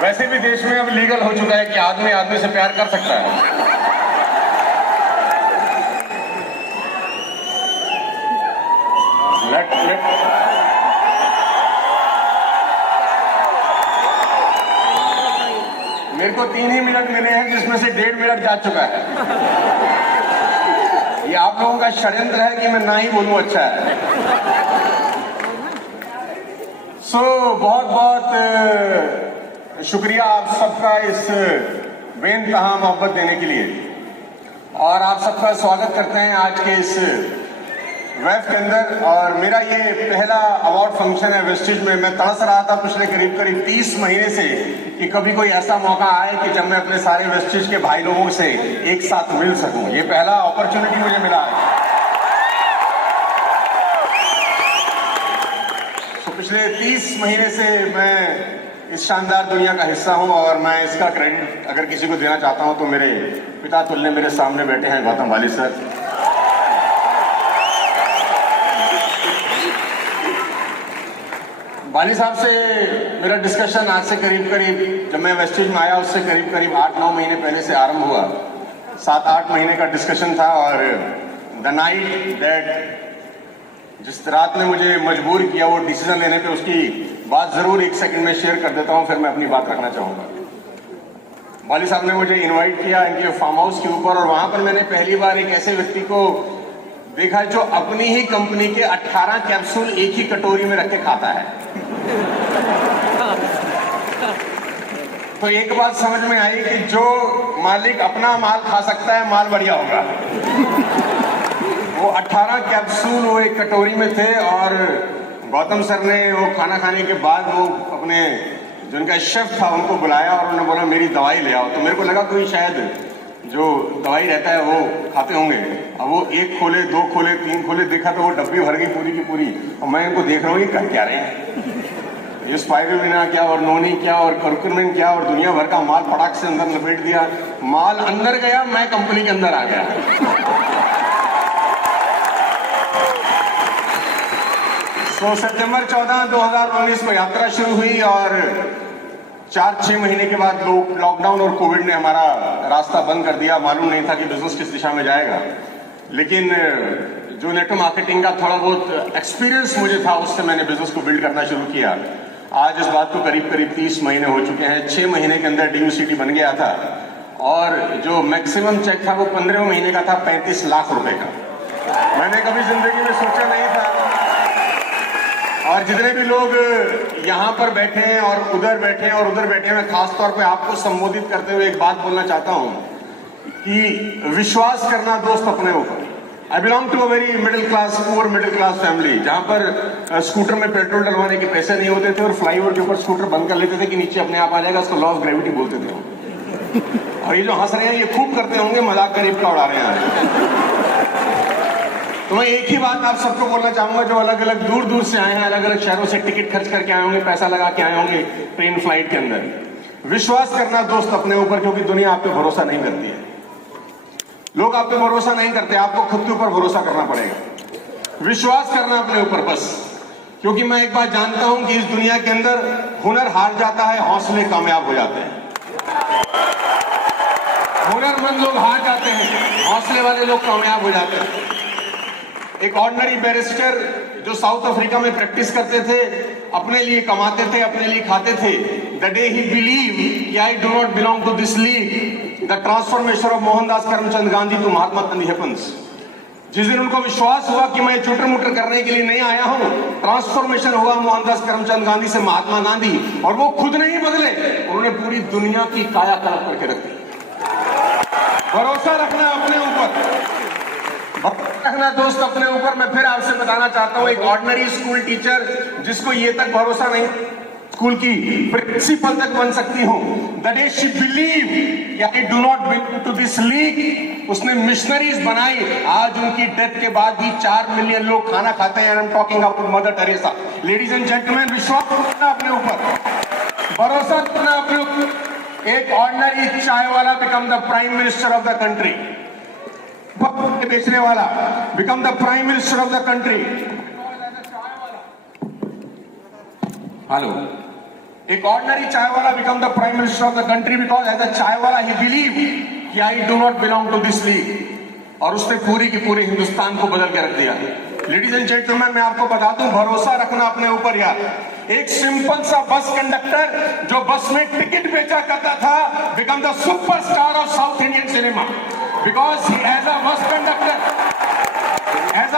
वैसे भी देश में अब लीगल हो चुका है कि आदमी आदमी से प्यार कर सकता है। मेरे को 3 ही मिनट मिले हैं जिसमें से 1.5 मिनट जा चुका है। ये आप लोगों का षड्यंत्र है कि मैं ना ही बोलूं अच्छा है। बहुत बहुत शुक्रिया आप सबका इस बेइंतहा मोहब्बत देने के लिए, और आप सबका स्वागत करते हैं आज के इस वेफ के अंदर। और मेरा ये पहला अवार्ड फंक्शन है वेस्टेज में। मैं तरस रहा था पिछले करीब 30 महीने से कि कभी कोई ऐसा मौका आए कि जब मैं अपने सारे वेस्टेज के भाई लोगों से एक साथ मिल सकूं। ये पहला अपॉर्चुनिटी मुझे मिला है। तो पिछले 30 महीने से मैं इस शानदार दुनिया का हिस्सा हूं, और मैं इसका क्रेडिट अगर किसी को देना चाहता हूं तो मेरे पिता तुल्य मेरे सामने बैठे हैं गौतम वाली सर। वाली साहब से मेरा डिस्कशन आज से करीब जब मैं वेस्टेज में आया उससे करीब 8-9 महीने पहले से आरंभ हुआ। 7-8 महीने का डिस्कशन था, और द नाइट दैट जिस रात ने मुझे मजबूर किया वो डिसीजन लेने पे, उसकी बात जरूर 1 सेकंड में शेयर कर देता हूं, फिर मैं अपनी बात रखना चाहूंगा। वाली साहब ने मुझे इन्वाइट किया इनके फार्म हाउस के ऊपर, और वहां पर मैंने पहली बार एक ऐसे व्यक्ति को देखा जो अपनी ही कंपनी के 18 कैप्सूल एक ही कटोरी में रख के खाता है। तो एक बात समझ में आई कि जो मालिक अपना माल खा सकता है, माल बढ़िया होगा। वो 18 कैप्सूल वो एक कटोरी में थे, और गौतम सर ने वो खाना खाने के बाद वो अपने जो उनका शेफ था उनको बुलाया, और उन्होंने बोला मेरी दवाई ले आओ। तो मेरे को लगा कोई शायद जो दवाई रहता है वो खाते होंगे। अब वो 1 खोले, 2 खोले, 3 खोले, देखा तो वो डब्बी भर गई पूरी की पूरी। और मैं इनको देख रहा हूँ ये कर क्या रहे हैं, ये स्पाइरुलिना क्या और नोनी क्या और कर्कुमिन क्या, और दुनिया भर का माल फटाक से अंदर लपेट दिया। माल अंदर गया, मैं कंपनी के अंदर आ गया। तो सितंबर 14, 2019 को यात्रा शुरू हुई, और 4-6 महीने के बाद लॉकडाउन और कोविड ने हमारा रास्ता बंद कर दिया। मालूम नहीं था कि बिजनेस किस दिशा में जाएगा, लेकिन जो नेटवर्क मार्केटिंग का थोड़ा बहुत एक्सपीरियंस मुझे था उससे मैंने बिजनेस को बिल्ड करना शुरू किया। आज इस बात को करीब 30 महीने हो चुके हैं। 6 महीने के अंदर DUCT बन गया था, और जो मैक्सिमम चेक था वो 15वें महीने का था, 35 लाख रुपए का। मैंने कभी जिंदगी में सोचा नहीं था। और जितने भी लोग यहाँ पर बैठे हैं और उधर बैठे हैं और उधर बैठे हैं, मैं खास तौर पे आपको संबोधित करते हुए एक बात बोलना चाहता हूँ कि विश्वास करना दोस्त अपने ऊपर। I belong to a very poor middle class family, जहाँ पर स्कूटर में पेट्रोल डलवाने के पैसे नहीं होते थे, और फ्लाईओवर के ऊपर स्कूटर बंद कर लेते थे कि नीचे अपने आप आ जाएगा। उसको लॉ ऑफ ग्रेविटी बोलते थे। और ये जो हंस रहे हैं ये खूब करते होंगे, मजाक गरीब का उड़ा रहे हैं। तो मैं एक ही बात आप सबको बोलना चाहूंगा, जो अलग अलग दूर से आए हैं, अलग अलग शहरों से टिकट खर्च करके आए होंगे, पैसा लगा के आए होंगे ट्रेन फ्लाइट के अंदर। विश्वास करना दोस्त अपने ऊपर, क्योंकि दुनिया आप पे भरोसा नहीं करती है। लोग आप पे भरोसा नहीं करते, आपको खुद के ऊपर भरोसा करना पड़ेगा। विश्वास करना अपने ऊपर बस, क्योंकि मैं एक बात जानता हूं कि इस दुनिया के अंदर हुनर हार जाता है, हौसले कामयाब हो जाते हैं। हुनरमंद लोग हार जाते हैं, हौसले वाले लोग कामयाब हो जाते हैं। एक ऑर्डिनरी बैरिस्टर जो साउथ अफ्रीका में प्रैक्टिस करते थे, अपने लिए कमाते थे, अपने लिए खाते थे। The day he believe I do not belong to this league, the transformation of Mohandas Karamchand Gandhi to Mahatma Gandhi happens. जिस दिन उनको विश्वास हुआ कि मैं चुटर मुटर करने के लिए नहीं आया हूं, ट्रांसफॉर्मेशन हुआ मोहनदास करमचंद गांधी से महात्मा गांधी, और वो खुद नहीं बदले, उन्होंने पूरी दुनिया की कायाकल्प करके रख दी। भरोसा रखना अपने ऊपर, रखना दोस्त अपने ऊपर। मैं फिर आपसे बताना चाहता हूं, एक ऑर्डिनरी स्कूल टीचर जिसको ये तक भरोसा नहीं स्कूल की प्रिंसिपल तक बन सकती हूं, that day she believe I do not belong to this league, उसने मिशनरीज बनाई। आज उनकी डेथ के बाद भी 4 मिलियन लोग खाना खाते हैं। I am talking about mother Teresa. Ladies and gentleman, विश्वास रखना अपने ऊपर, भरोसा रखना अपने ऊपर। एक ऑर्डिनरी चाय वाला become the prime minister of the country, बेचने वाला become the prime minister of the country. Hello, एक ऑर्डिनरी चाय वाला become the prime minister of the country because as a चाय वाला ही बिलीव कि I do not belong to this league, और उसने पूरी की पूरी हिंदुस्तान को बदल के रख दिया। लेडीज एंड जेंटलमैन, मैं आपको बता दूं, भरोसा रखना अपने ऊपर यार। एक सिंपल सा बस कंडक्टर जो बस में टिकट बेचा करता था become the superstar of South Indian cinema because as a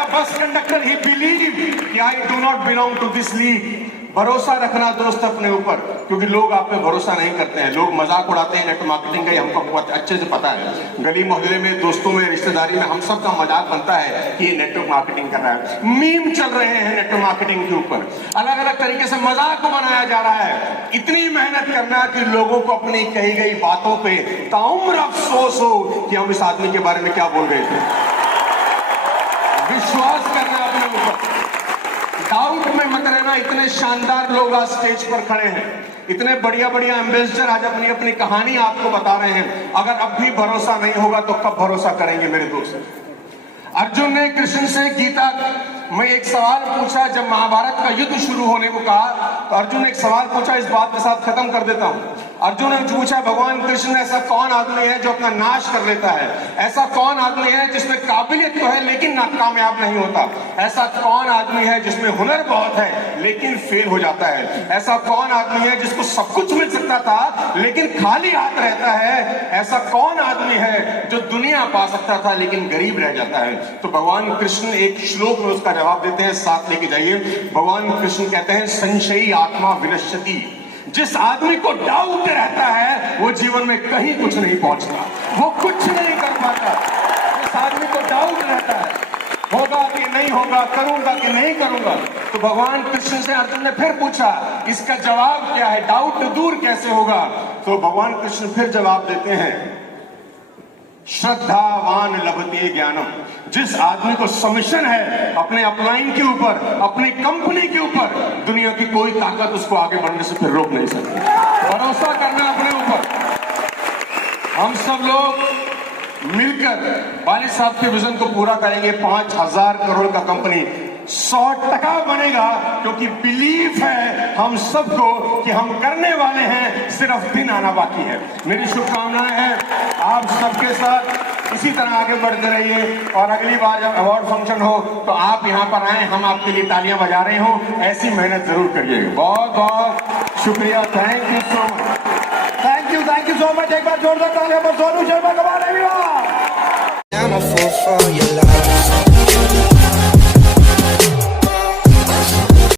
bus conductor he believe कि I do not belong to this league. भरोसा रखना दोस्त अपने ऊपर, क्योंकि लोग आप पे भरोसा नहीं करते हैं, लोग मजाक उड़ाते हैं। नेट मार्केटिंग का हमको बहुत अच्छे से पता है, गली मोहल्ले में, दोस्तों में, रिश्तेदारी में हम सब का मजाक बनता है कि ये नेटवर्क मार्केटिंग कर रहा है। मीम चल रहे हैं नेटवर्क मार्केटिंग के ऊपर, अलग अलग तरीके से मजाक बनाया जा रहा है। इतनी मेहनत करना कि लोगों को अपनी कही गई बातों पे ताउम्र अफसोस हो कि हम इस आदमी के बारे में क्या बोल रहे थे। विश्वास करना अपने ऊपर, डाउट में मत रहना। इतने शानदार लोग आज स्टेज पर खड़े हैं, इतने बढ़िया बढ़िया एम्बेसडर आज अपनी अपनी कहानी आपको बता रहे हैं। अगर अब भी भरोसा नहीं होगा तो कब भरोसा करेंगे मेरे दोस्त। अर्जुन ने कृष्ण से गीता में एक सवाल पूछा, जब महाभारत का युद्ध शुरू होने को कहा तो अर्जुन ने एक सवाल पूछा, इस बात के साथ खत्म कर देता हूं। अर्जुन ने पूछा, भगवान कृष्ण, ऐसा कौन आदमी है जो अपना नाश कर लेता है? ऐसा कौन आदमी है जिसमें काबिलियत तो है लेकिन कामयाब नहीं होता? ऐसा कौन आदमी है जिसमें हुनर बहुत है लेकिन फेल हो जाता है? ऐसा कौन आदमी है जिसको सब कुछ मिल सकता था लेकिन खाली हाथ रहता है? ऐसा कौन आदमी है जो दुनिया पा सकता था लेकिन गरीब रह जाता है? तो भगवान कृष्ण एक श्लोक में उसका जवाब देते हैं, साथ लेके जाइए। भगवान कृष्ण कहते हैं, संशयी आत्मा विनश्यति। जिस आदमी को डाउट रहता है वो जीवन में कहीं कुछ नहीं पहुंचता, वो कुछ नहीं कर पाता। जिस आदमी को डाउट रहता है होगा कि नहीं होगा, करूंगा कि नहीं करूंगा, तो भगवान कृष्ण से अर्जुन ने फिर पूछा, इसका जवाब क्या है? डाउट दूर कैसे होगा? तो भगवान कृष्ण फिर जवाब देते हैं, श्रद्धावान लभते ज्ञानम। जिस आदमी को सबमिशन है अपने अपलाइन के ऊपर, अपनी कंपनी के ऊपर, दुनिया की कोई ताकत उसको आगे बढ़ने से फिर रोक नहीं सकती। भरोसा करना अपने ऊपर। हम सब लोग मिलकर वालिद साहब के विजन को पूरा करेंगे। 5,000 करोड़ का कंपनी 100% बनेगा, क्योंकि बिलीफ है हम सबको कि हम करने वाले हैं, सिर्फ दिन आना बाकी है। मेरी शुभकामनाएं हैं आप सबके साथ, इसी तरह आगे बढ़ते रहिए। और अगली बार जब अवार्ड फंक्शन हो तो आप यहाँ पर आए, हम आपके लिए तालियां बजा रहे हो, ऐसी मेहनत जरूर करिएगा। बहुत बहुत शुक्रिया, thank you so much. Thank you so much. एक बार जोरदार तालियां पर सोनू शर्मा। कमाल everyone. I'm a fool for your love.